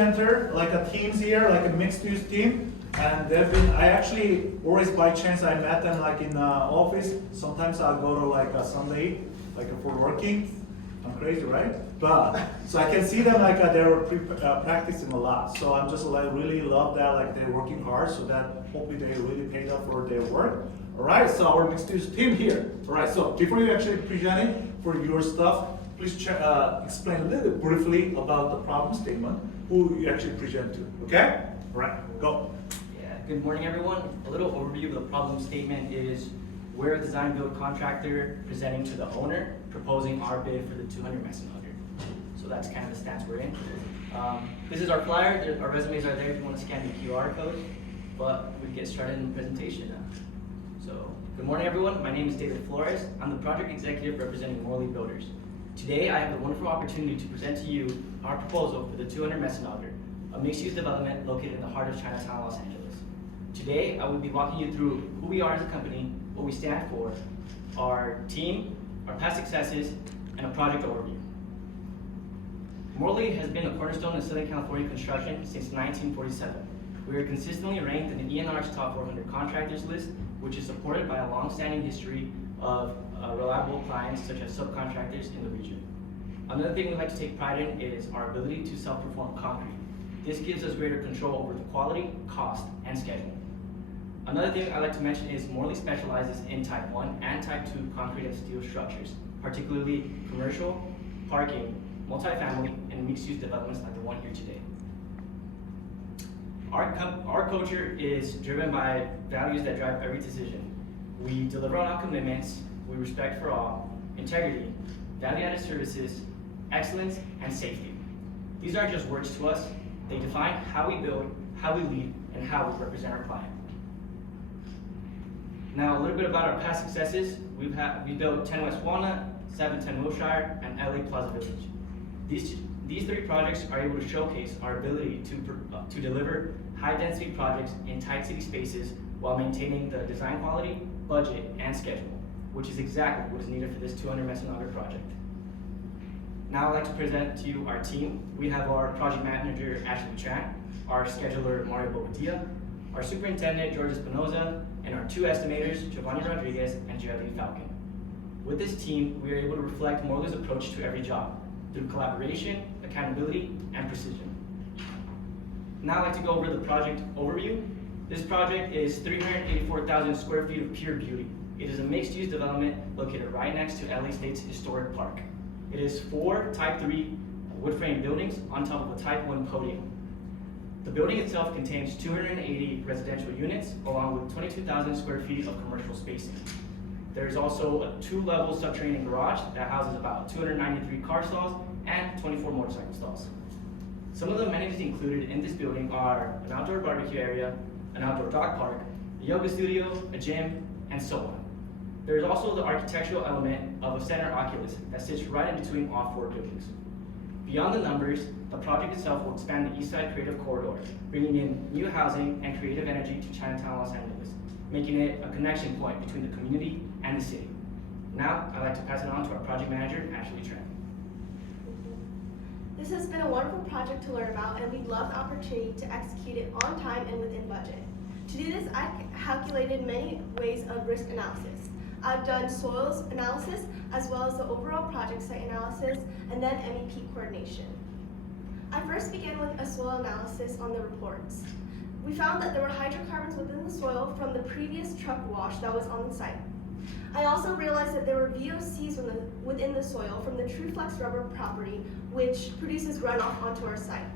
presenter, like a teams here, like a mixed use team. And they've been, I actually, always by chance I met them like in the office. Sometimes I'll go to like a Sunday, like for working. I'm crazy, right? But, so I can see them like they're practicing a lot. So I'm just like really love that, like they're working hard so that hopefully they really paid up for their work. All right, so our mixed use team here. All right, so before you actually presenting for your stuff, please explain a little bit briefly about the problem statement, who you actually present to, okay? All right, go. Yeah, good morning everyone. A little overview of the problem statement is we're a design build contractor presenting to the owner, proposing our bid for the 200 Meson 100. So that's kind of the stance we're in. This is our flyer. Our resumes are there if you want to scan the QR code, but we get started in the presentation now. So, good morning everyone. My name is David Flores. I'm the project executive representing Morley Builders. Today I have the wonderful opportunity to present to you our proposal for the 200 Meson 100, a mixed-use development located in the heart of Chinatown, Los Angeles. Today I will be walking you through who we are as a company, what we stand for, our team, our past successes, and a project overview. Morley has been a cornerstone in Southern California construction since 1947. We are consistently ranked in the ENR's top 400 contractors list, which is supported by a long-standing history of reliable clients such as subcontractors in the region. Another thing we like to take pride in is our ability to self-perform concrete. This gives us greater control over the quality, cost, and schedule. Another thing I like to mention is Morley specializes in type 1 and type 2 concrete and steel structures, particularly commercial, parking, multifamily, and mixed-use developments like the one here today. Our culture is driven by values that drive every decision. We deliver on our commitments, we respect for all, integrity, value-added services, excellence, and safety. These aren't just words to us, they define how we build, how we lead, and how we represent our client. Now, a little bit about our past successes. We built 10 West Walnut, 710 Wilshire, and LA Plaza Village. These three projects are able to showcase our ability to deliver high-density projects in tight city spaces while maintaining the design quality, budget, and schedule, which is exactly what is needed for this 200 Meson 100 project. Now I'd like to present to you our team. We have our project manager, Ashley Tran, our scheduler, Mario Bobadilla, our superintendent, George Espinoza, and our two estimators, Giovanni Rodriguez and Geraldine Falcon. With this team, we are able to reflect Morley's approach to every job through collaboration, accountability, and precision. Now I'd like to go over the project overview. This project is 384,000 square feet of pure beauty. It is a mixed-use development located right next to LA State's historic park. It is 4 Type 3 wood frame buildings on top of a Type 1 podium. The building itself contains 280 residential units along with 22,000 square feet of commercial spacing. There is also a 2-level subterranean garage that houses about 293 car stalls and 24 motorcycle stalls. Some of the amenities included in this building are an outdoor barbecue area, an outdoor dog park, a yoga studio, a gym, and so on. There is also the architectural element of a center oculus that sits right in between all 4 buildings. Beyond the numbers, the project itself will expand the East Side Creative Corridor, bringing in new housing and creative energy to Chinatown, Los Angeles, making it a connection point between the community and the city. Now, I'd like to pass it on to our project manager, Ashley Tran. This has been a wonderful project to learn about, and we'd love the opportunity to execute it on time and within budget. To do this, I calculated many ways of risk analysis. I've done soils analysis, as well as the overall project site analysis, and then MEP coordination. I first began with a soil analysis on the reports. We found that there were hydrocarbons within the soil from the previous truck wash that was on the site. I also realized that there were VOCs within the soil from the TrueFlex rubber property, which produces runoff onto our site.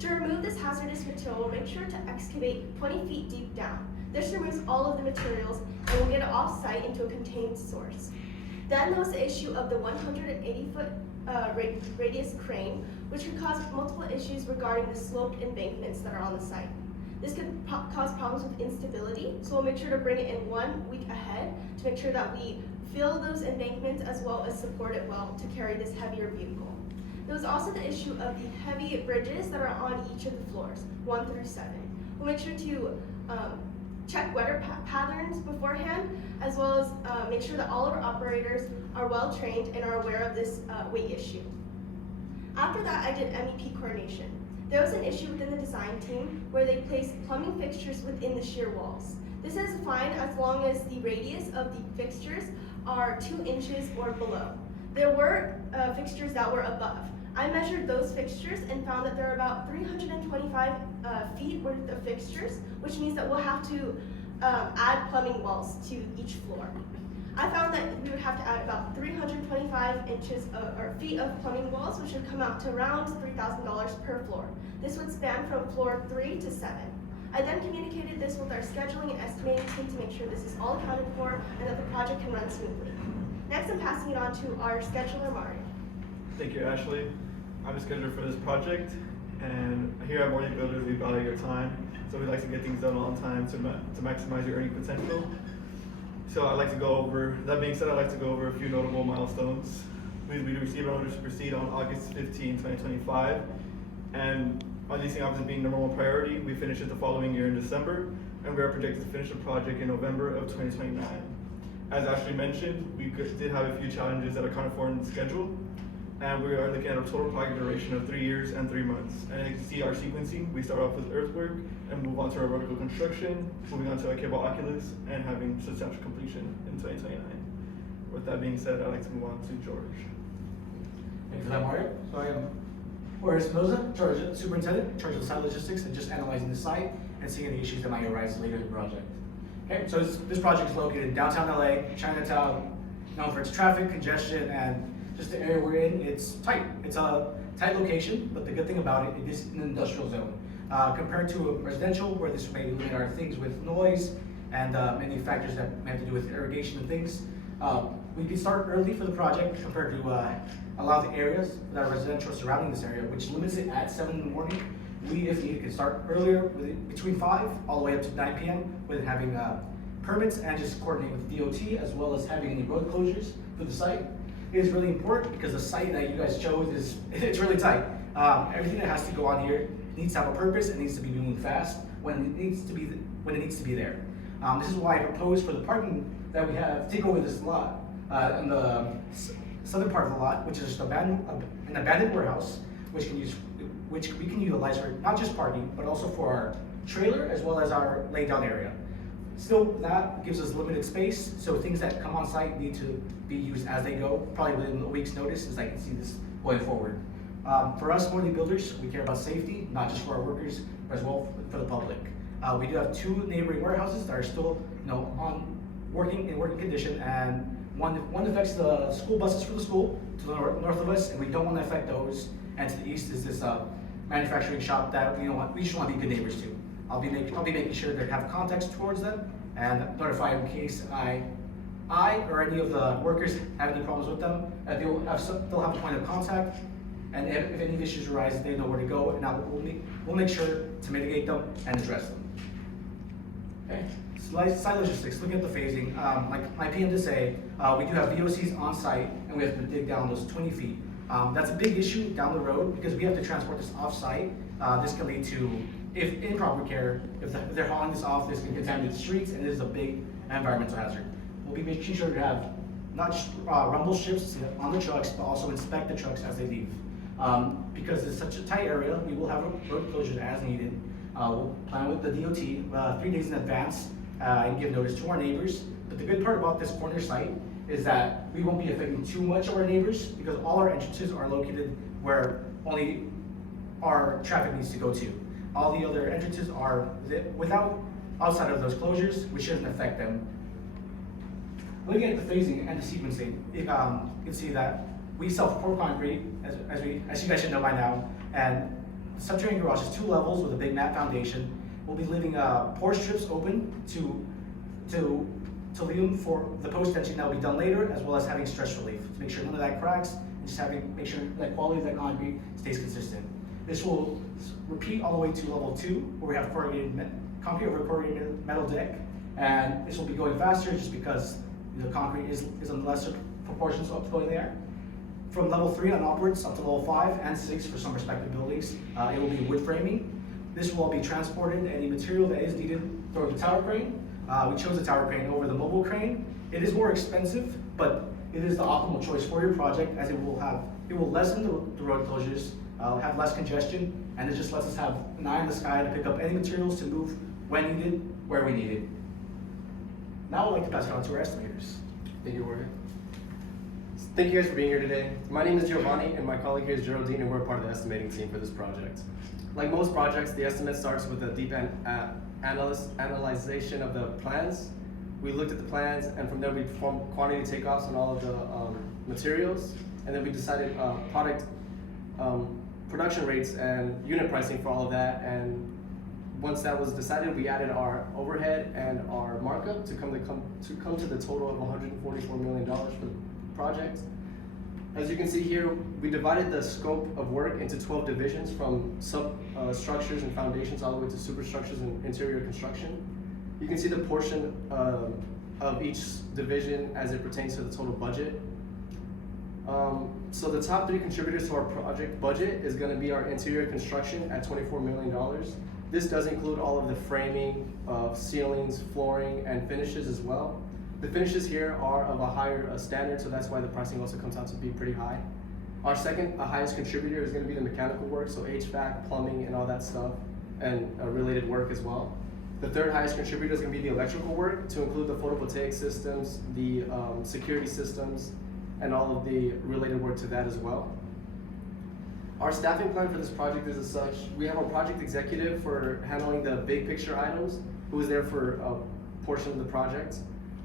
To remove this hazardous material, we'll make sure to excavate 20 feet deep down. This removes all of the materials and will get it off-site into a contained source. Then there was the issue of the 180-foot radius crane, which could cause multiple issues regarding the sloped embankments that are on the site. This could cause problems with instability, so we'll make sure to bring it in 1 week ahead to make sure that we fill those embankments as well as support it well to carry this heavier vehicle. There was also the issue of the heavy bridges that are on each of the floors, 1 through 7. We'll make sure to check weather patterns beforehand, as well as make sure that all of our operators are well trained and are aware of this weight issue. After that, I did MEP coordination. There was an issue within the design team where they placed plumbing fixtures within the shear walls. This is fine as long as the radius of the fixtures are 2 inches or below. There were fixtures that were above. I measured those fixtures and found that there are about 325 feet worth of fixtures, which means that we'll have to add plumbing walls to each floor. I found that we would have to add about 325 inches or feet of plumbing walls, which would come out to around $3,000 per floor. This would span from floor 3 to 7. I then communicated this with our scheduling and estimating team to make sure this is all accounted for and that the project can run smoothly. Next, I'm passing it on to our scheduler, Mario. Thank you, Ashley. I'm the scheduler for this project, and here at Morning Builders, we value your time, so we like to get things done on time to maximize your earning potential. So I'd like to go over, that being said, I'd like to go over a few notable milestones. We received our notice to proceed on August 15, 2025, and our leasing office being number one priority, we finished it the following year in December, and we are projected to finish the project in November of 2029. As Ashley mentioned, we did have a few challenges that are accounted for in the schedule, and we are looking at a total project duration of 3 years and 3 months. And you can see our sequencing, we start off with earthwork and move on to our vertical construction, moving on to our cable oculus, and having substantial completion in 2029. With that being said, I'd like to move on to George. Thank you for that, Mario. So I am Horace Mendoza, Superintendent, in charge of the site logistics and just analyzing the site and seeing any issues that might arise later in the project. Okay, so this project is located in downtown LA, Chinatown, known for its traffic, congestion, and just the area we're in. It's tight. It's a tight location, but the good thing about it, it is an industrial zone. Compared to a residential, where this may limit our things with noise and many factors that have to do with irrigation and things. We can start early for the project compared to a lot of the areas that are residential surrounding this area, which limits it at 7 in the morning. We, if needed, can start earlier, between 5 all the way up to 9 p.m. with having permits and just coordinating with DOT, as well as having any road closures for the site. It is really important because the site that you guys chose it's really tight. Everything that has to go on here needs to have a purpose. It needs to be moving fast when it needs to be there. This is why I proposed for the parking that we have take over this lot in the southern part of the lot, which is just an abandoned warehouse, which we can utilize for not just parking, but also for our trailer as well as our lay down area. Still, that gives us limited space, so things that come on site need to be used as they go, probably within a week's notice, as I can see this going forward. For us, Morning Builders, we care about safety, not just for our workers, but as well for the public. We do have 2 neighboring warehouses that are still, in working condition, and one affects the school buses for the school to the north of us, and we don't want to affect those. And to the east is this manufacturing shop that we just want to be good neighbors to. I'll be making sure to have contacts towards them and notify in case I or any of the workers have any problems with them. They'll have a point of contact, and if any issues arise, they know where to go, and we'll make sure to mitigate them and address them. Okay. Site logistics. Looking at the phasing, like my PM did say, we do have VOCs on site, and we have to dig down those 20 feet. That's a big issue down the road because we have to transport this off site. This can lead to, if improper care, if they're hauling this off, this can contaminate the streets, and it is a big environmental hazard. We'll be making sure to have not just rumble strips on the trucks, but also inspect the trucks as they leave. Because it's such a tight area, we will have road closures as needed. We'll plan with the DOT 3 days in advance and give notice to our neighbors. But the good part about this corner site is that we won't be affecting too much of our neighbors because all our entrances are located where only our traffic needs to go to. All the other entrances are outside of those closures, which shouldn't affect them. Looking at the phasing and the sequencing, you can see that we self-pour concrete, as you guys should know by now, and the subterranean garage is 2 levels with a big mat foundation. We'll be leaving pour strips open to leave them for the post tension that will be done later, as well as having stress relief to make sure none of that cracks, and just make sure that quality of that concrete stays consistent. This will repeat all the way to level 2, where we have concrete over corrugated metal deck, and this will be going faster just because the concrete is in lesser proportions up going there. From level 3 on upwards up to level 5 and 6 for some respective buildings, it will be wood framing. This will all be transported. Any material that is needed through the tower crane. We chose the tower crane over the mobile crane. It is more expensive, but it is the optimal choice for your project as it will lessen the road closures, have less congestion, And it just lets us have an eye in the sky to pick up any materials to move when needed, where we need it. Now I'd like to pass it on to our estimators. Thank you, Jorge. Thank you guys for being here today. My name is Giovanni, and my colleague here is Geraldine, and we're part of the estimating team for this project. Like most projects, the estimate starts with a deep analyzation of the plans. We looked at the plans, and from there we performed quantity takeoffs on all of the materials, and then we decided production rates and unit pricing for all of that. And once that was decided, we added our overhead and our markup to come to the total of $144 million for the project. As you can see here, we divided the scope of work into 12 divisions, from structures and foundations all the way to superstructures and interior construction. You can see the portion of each division as it pertains to the total budget. So the top 3 contributors to our project budget is going to be our interior construction at $24 million. This does include all of the framing, ceilings, flooring, and finishes as well. The finishes here are of a higher standard, so that's why the pricing also comes out to be pretty high. Our second highest contributor is going to be the mechanical work, so HVAC, plumbing, and all that stuff, and related work as well. The third highest contributor is going to be the electrical work, to include the photovoltaic systems, the security systems, and all of the related work to that as well. Our staffing plan for this project is as such. We have a project executive for handling the big picture items, who is there for a portion of the project,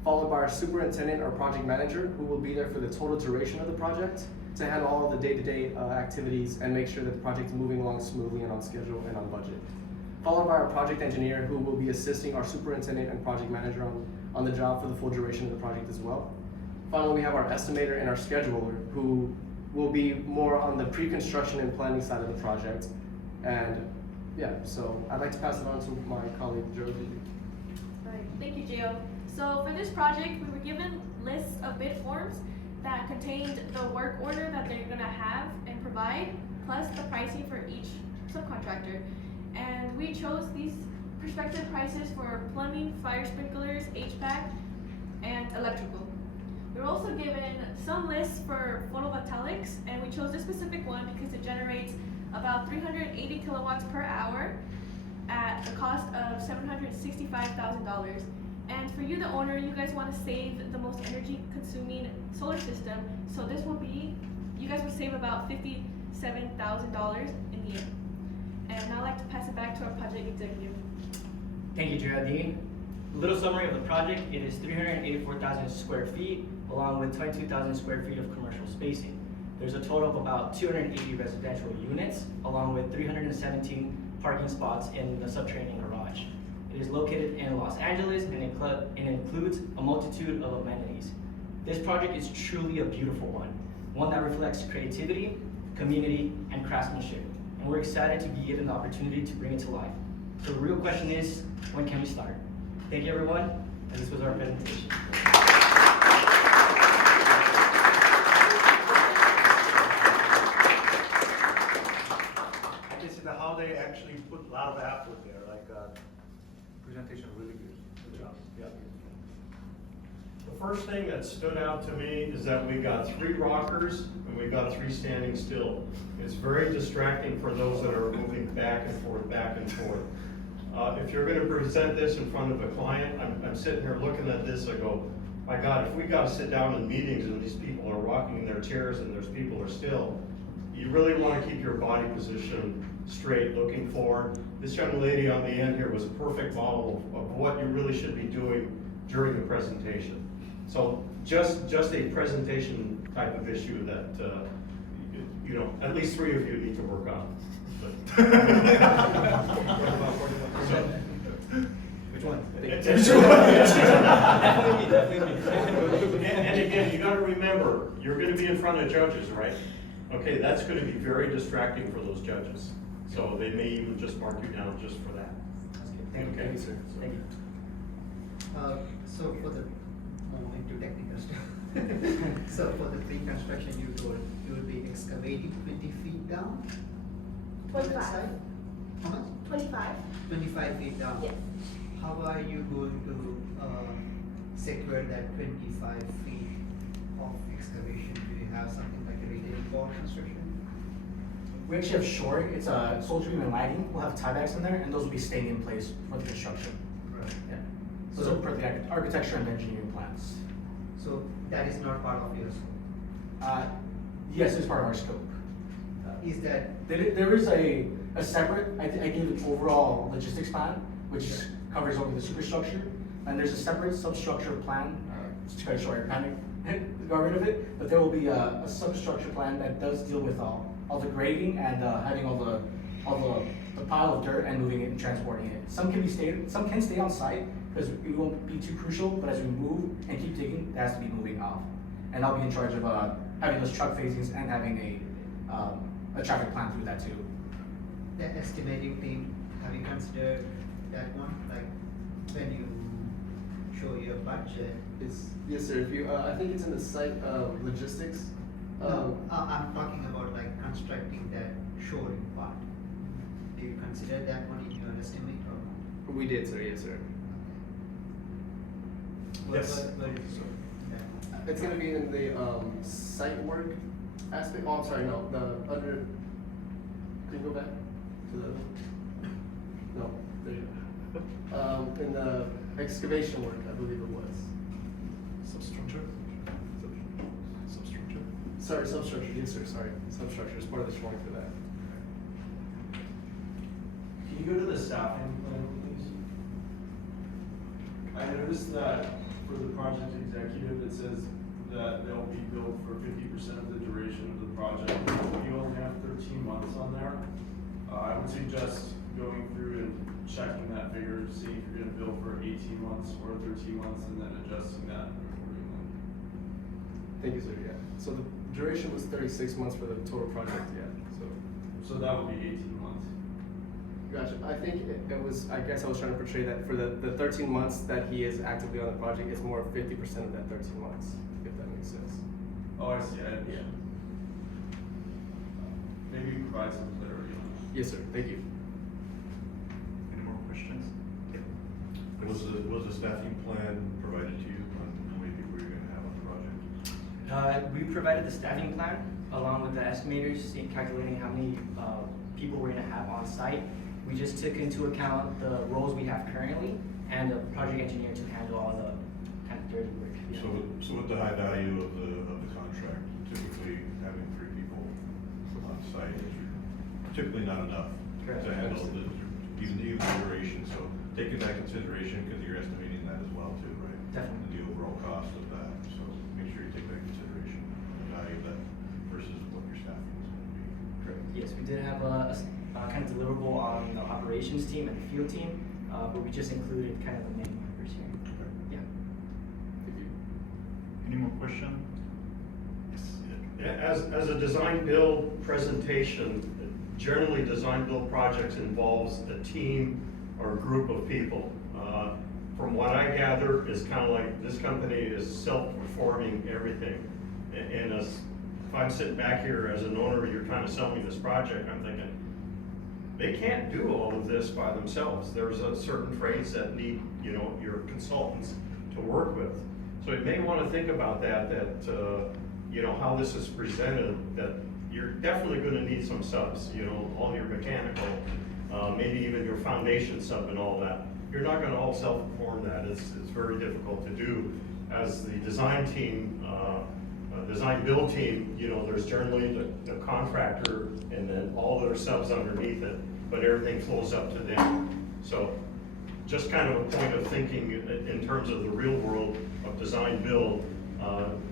followed by our superintendent or project manager, who will be there for the total duration of the project to handle all of the day-to-day activities and make sure that the project is moving along smoothly and on schedule and on budget. Followed by our project engineer, who will be assisting our superintendent and project manager on the job for the full duration of the project as well. Finally, we have our estimator and our scheduler, who will be more on the pre-construction and planning side of the project. And yeah, so I'd like to pass it on to my colleague, Geraldine. Right, thank you, Gio. So for this project, we were given lists of bid forms that contained the work order that they're gonna have and provide, plus the pricing for each subcontractor. And we chose these prospective prices for plumbing, fire sprinklers, HVAC, and electrical. We were also given some lists for photovoltaics, and we chose this specific one because it generates about 380 kilowatts per hour at the cost of $765,000. And for you, the owner, you guys want to save the most energy consuming solar system, so this will be, you guys will save about $57,000 in the year. And now I'd like to pass it back to our project executive. Thank you, Geraldine. A little summary of the project: it is 384,000 square feet, along with 22,000 square feet of commercial spacing. There's a total of about 280 residential units, along with 317 parking spots in the subterranean garage. It is located in Los Angeles and includes a multitude of amenities. This project is truly a beautiful one that reflects creativity, community, and craftsmanship. And we're excited to be given the opportunity to bring it to life. So the real question is, when can we start? Thank you, everyone, and this was our presentation. I can see how they actually put a lot of effort there, presentation really good. Good job. Yeah. The first thing that stood out to me is that we got 3 rockers and we got 3 standing still. It's very distracting for those that are moving back and forth, back and forth. If you're going to present this in front of a client, I'm sitting here looking at this, I go, my God, if we got to sit down in meetings and these people are rocking in their chairs and there's people are still, you really want to keep your body position straight, looking forward. This young lady on the end here was a perfect model of what you really should be doing during the presentation. So just a presentation type of issue that, you know, at least 3 of you need to work on. Which one? And again, you gotta remember, you're gonna be in front of judges, right? Okay, that's gonna be very distracting for those judges. So they may even just mark you down just for that. Thank you, sir. Thank you. So for the more into technical stuff. So for the pre-construction, you told you will be excavating 20 feet down. On that 25. side? How much? 25? 25 feet down. Yes. How are you going to secure that 25 feet of excavation? Do you have something like a retaining wall construction? We actually have short, it's a soldier beam and lighting, we'll have tiebacks in there, and those will be staying in place for the construction. Right. Yeah. Those are per the architecture and engineering plans. So that is not part of your scope. Yes, it's part of our scope. Is that, There is a separate, I gave an overall logistics plan, which covers over the superstructure, and there's a separate substructure plan, just to cut it short, I kind of got rid of it, but there will be a substructure plan that does deal with all the grading and having all the pile of dirt and moving it and transporting it. Some can stay on site because it won't be too crucial, but as we move and keep digging, it has to be moving off. And I'll be in charge of having those truck phasings and having a traffic plan through that too. the estimating team, have you considered that one? Like, when you show your budget? Yes, sir, if you, I think it's in the site, logistics. No, I'm talking about like constructing that shoring part. Do you consider that one in your estimate or not? We did, sir, yes, sir. Yes. That- It's gonna be in the, site work aspect, oh, I'm sorry, no, the under, can you go back to the, no, there you go. In the excavation work, I believe it was. Substructure? Substructure? Sorry, substructure, yes, sir, sorry, substructure is part of the showing for that. Can you go to the staffing plan, please? I noticed that for the project executive, it says that they'll be billed for 50% of the duration of the project. You only have 13 months on there. I would suggest going through and checking that figure, see if you're gonna bill for 18 months or 13 months, and then adjusting that accordingly. Thank you, sir, yeah. So the duration was 36 months for the total project, yeah, so. So that would be 18 months. Gotcha. I think it was, I guess I was trying to portray that for the 13 months that he is actively on the project, it's more 50% of that 13 months, if that makes sense. Oh, I see, Yeah. Maybe you provide some clarity on that. Yes, sir. Thank you. Any more questions? Was the staffing plan provided to you on how many people you're gonna have on the project? We provided the staffing plan along with the estimators in calculating how many people we're gonna have on site. We just took into account the roles we have currently and the project engineer to handle all the kind of dirty work. So with the high value of the contract, typically having 3 people on site is typically not enough Correct. to handle even the duration. So taking that consideration, because you're estimating that as well too, right? Definitely. The overall cost of that, so make sure you take that consideration, the value of that versus what your staffing is gonna be. Correct. Yes, we did have a kind of deliverable on the operations team and the field team, but we just included kind of the main members here. Yeah. Thank you. Any more question? Yes. As a design build presentation, generally design build projects involves a team or a group of people. From what I gather, it's kind of like this company is self-performing everything. And as, if I'm sitting back here as an owner, you're trying to sell me this project, I'm thinking, they can't do all of this by themselves. There's a certain trades that need, you know, your consultants to work with. So you may want to think about that, you know, how this is presented, that you're definitely going to need some subs, you know, all your mechanical, maybe even your foundation sub and all that. You're not going to all self-perform that. It's very difficult to do. As the design team, design build team, you know, there's generally the contractor and then all their subs underneath it, but everything flows up to them. So just kind of a point of thinking in terms of the real world of design build,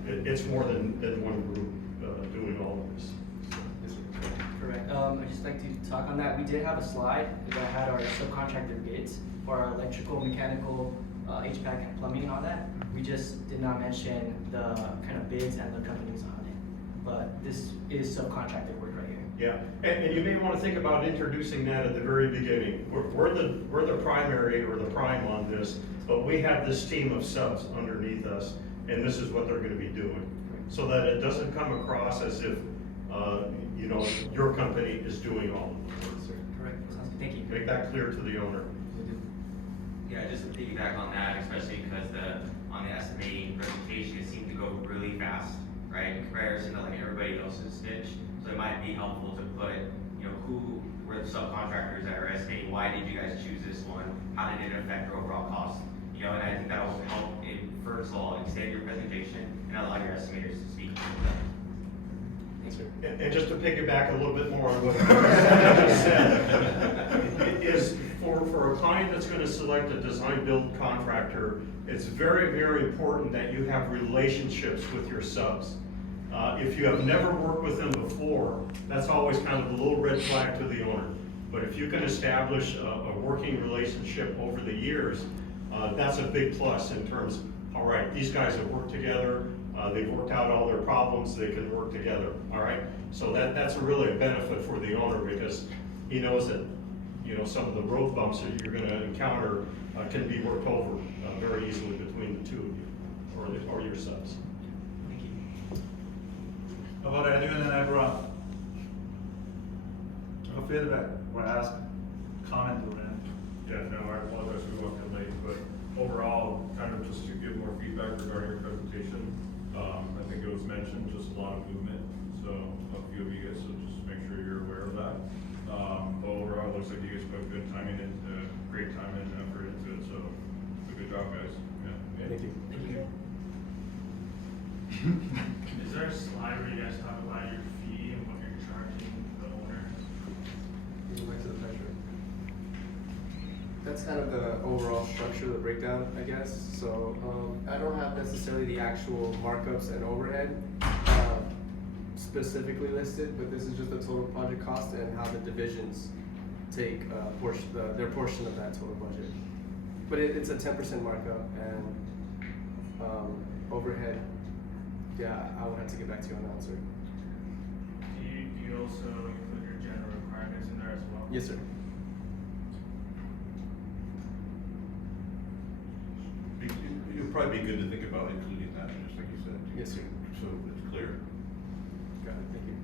it's more than one group doing all of this. Correct. I'd just like to talk on that. We did have a slide that had our subcontractor bids for our electrical, mechanical, HVAC and plumbing and all that. We just did not mention the kind of bids and the companies on it. But this is subcontracted work right here. Yeah, and you may want to think about introducing that at the very beginning. We're the primary or the prime on this, but we have this team of subs underneath us, and this is what they're going to be doing. So that it doesn't come across as if, you know, your company is doing all of it. Correct. Sounds good. Thank you. Make that clear to the owner. Yeah, just to piggyback on that, especially because on the estimating presentation, it seemed to go really fast, right? In comparison to like everybody else's stitch. So it might be helpful to put you know, who were the subcontractors that are estimating, why did you guys choose this one? How did it affect your overall cost? You know, and I think that will help in, first of all, extend your presentation and allow your estimators to speak. Yes, sir. And just to piggyback a little bit more on what I just said, is for a client that's gonna select a design-build contractor, it's very, very important that you have relationships with your subs. If you have never worked with them before, that's always kind of a little red flag to the owner. But if you can establish a working relationship over the years, that's a big plus in terms, all right, these guys have worked together, they've worked out all their problems, they can work together, all right? So that's really a benefit for the owner because he knows that, you know, some of the road bumps that you're gonna encounter can be worked over very easily between the two of you, or your subs. Thank you. How about anyone and everyone? No feedback or ask, comment or anything? Yeah, no, I apologize, we walked in late, but overall, kind of just to give more feedback regarding your presentation, I think it was mentioned, just a lot of movement, so a few of you guys, so just make sure you're aware of that. But overall, it looks like you guys put good timing and, great time and effort into it, so good job, guys. Yeah. Thank you. Thank you. Is there a slide where you guys talk about your fee and what you're charging the owner? Go back to the picture. That's kind of the overall structure, the breakdown, I guess. So I don't have necessarily the actual markups and overhead specifically listed, but this is just the total project cost and how the divisions take their portion of that total budget. But it's a 10% markup and overhead. Yeah, I would have to get back to you on that, sir. Do you also include your general requirements in there as well? Yes, sir. It'd probably be good to think about including that, just like you said. Yes, sir. So it's clear. Got it. Thank you.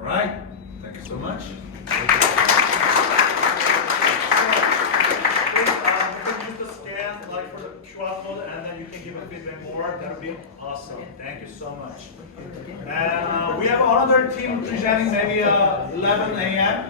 All right, thank you so much. You can use the scan like for the QR code and then you can give a feedback more, that would be awesome, thank you so much. And we have another team presenting maybe 11 a.m.